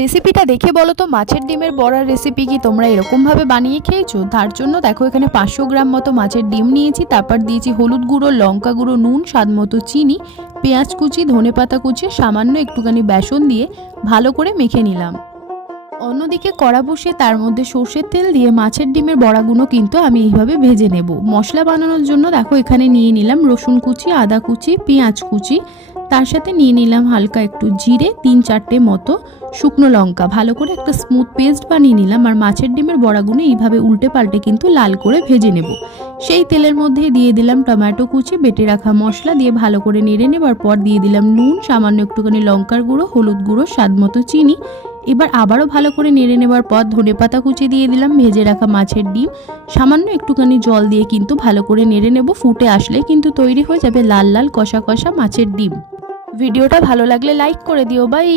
রেসিপিটা দেখে বলো তো মাছের ডিমের বড়ার রেসিপি কি তোমরা এরকমভাবে বানিয়ে খেয়েছো? তার জন্য দেখো এখানে 500 গ্রাম মতো মাছের ডিম নিয়েছি, তারপর দিয়েছি হলুদ গুঁড়ো, লঙ্কা গুঁড়ো, নুন, স্বাদ মতো চিনি, পেঁয়াজ কুচি, ধনেপাতা কুচি, সামান্য একটুখানি বেসন দিয়ে ভালো করে মেখে নিলাম। অন্যদিকে কড়া বসিয়ে তার মধ্যে সর্ষের তেল দিয়ে মাছের ডিমের বড়াগুলো কিন্তু আমি এইভাবে ভেজে নেব। মশলা বানানোর জন্য দেখো এখানে নিয়ে নিলাম রসুন কুচি, আদা কুচি, পেঁয়াজ কুচি, তার সাথে নিয়ে নিলাম হালকা একটু জিরে, 3-4টে মতো শুকনো লঙ্কা। ভালো করে একটা স্মুথ পেস্ট বানিয়ে নিলাম। আর মাছের ডিমের বড়াগুলো এইভাবে উল্টে পাল্টে কিন্তু লাল করে ভেজে নেব। সেই তেলের মধ্যে দিয়ে দিলাম টমেটো কুচি, বেটে রাখা মশলা দিয়ে ভালো করে নেড়ে নেবার পর দিয়ে দিলাম নুন, সামান্য একটুখানি লঙ্কার গুঁড়ো, হলুদ গুঁড়ো, স্বাদ মতো চিনি। এবার আবারও ভালো করে নেড়ে নেবার পর ধনেপাতা কুচি দিয়ে দিলাম, ভেজে রাখা মাছের ডিম, সামান্য একটুখানি জল দিয়ে কিন্তু ভালো করে নেড়ে নেব। ফুটে আসলে কিন্তু তৈরি হয়ে যাবে লাল লাল কষা কষা মাছের ডিম। ভিডিওটা ভালো লাগলে লাইক করে দিও। বাই।